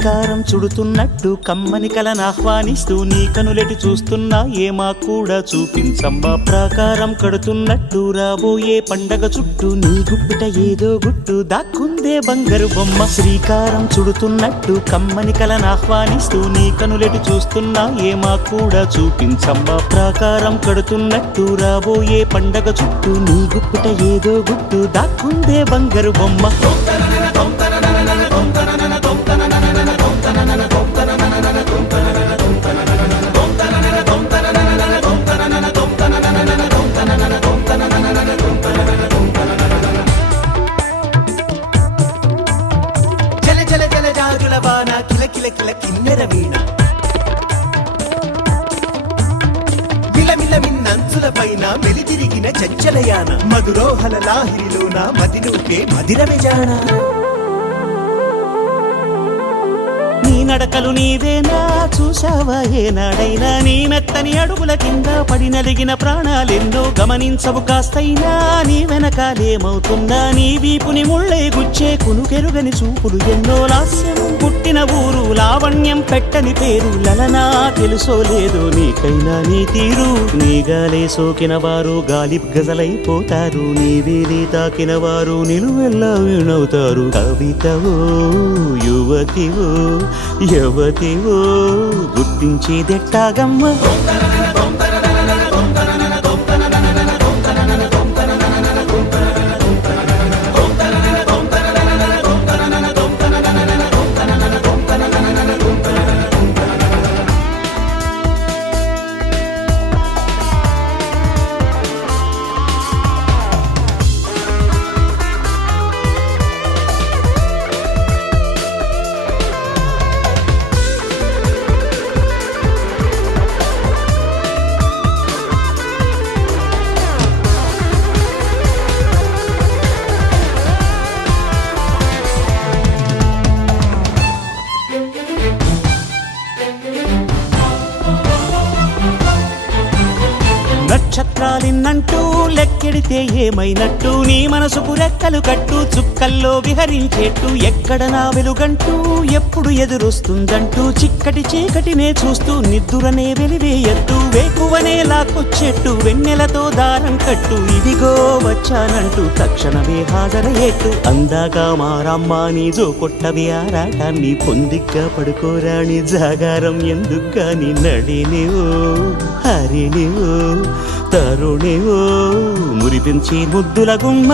శ్రీకారం చుడుతున్నట్టు కమ్మని కలను ఆహ్వానిస్తూ నీ కనులెటి చూస్తున్నా ఏమా కూడా చూపించమ్మా ప్రాకారం కడుతున్నట్టు రాబోయే పండగ చుట్టూ నీ గుప్పిట ఏదో గుట్టు దాక్కుందే బంగారు బొమ్మ శ్రీకారం చుడుతున్నట్టు కమ్మని కలను ఆహ్వానిస్తూ నీ కనులెటి చూస్తున్నా ఏమా కూడా చూపించమ్మా ప్రాకారం కడుతున్నట్టు రాబోయే పండగ చుట్టూ నీ గుప్పిట ఏదో గుట్టు దాక్కుందే బంగారు బొమ్మ జల జల జల జాజుల వాన కిల కిల కిల కిన్నెర వీణ విలమిల మిన్నంచుల పైన మెలితిరిగిన చంచలయాన మధురోహల లాహిరిలోన మదినూపే మదిర విజాన నీ నడకలు నీవేనా చూసావా ఏనాడైనా నీ మెత్తని అడుగుల కింద పడి నలిగిన ప్రాణాలెన్నో గమనించవు కాస్తైనా నీ వెనకాలేమవుతున్నా నీ వీపుని ముళ్ళే గుచ్చే కునుకెరుగని చూపులు ఎన్నో లాస్యం పుట్టిన ఊరు లావణ్యం పెట్టని పేరు లలనా తెలుసో లేదో నీకైనా నీ తీరు నీ గాలే సోకిన వారు గాలి గజలైపోతారు నీ వేలి తాకిన వారు నిలువెల్లా వినవుతారు కవితవో యువతివో యవతివో గుర్తించేదెట్టాగమ్మ నక్షత్రాలిన్నంటూ లెక్కెడితే ఏమైనట్టు నీ మనసుకు రెక్కలు కట్టు చుక్కల్లో విహరించేట్టు ఎక్కడ నా వెలుగంటూ ఎప్పుడు ఎదురొస్తుందంటూ చిక్కటి చీకటినే చూస్తూ నిద్దురనే వెలివేయట్టు వేకువనే లాక్కొచ్చేట్టు వెన్నెలతో దారం కట్టు ఇదిగో వచ్చానంటూ తక్షణమే హాజరయ్యేట్టు అందాక మారమ్మ నీ జో కొట్టవి ఆరాటాన్ని పొందిగ్గా పడుకోరాని జాగారం ఎందుకు గాని నడినివో హరినివో తరుణివో మురిపించి ముద్దుల గుమ్మ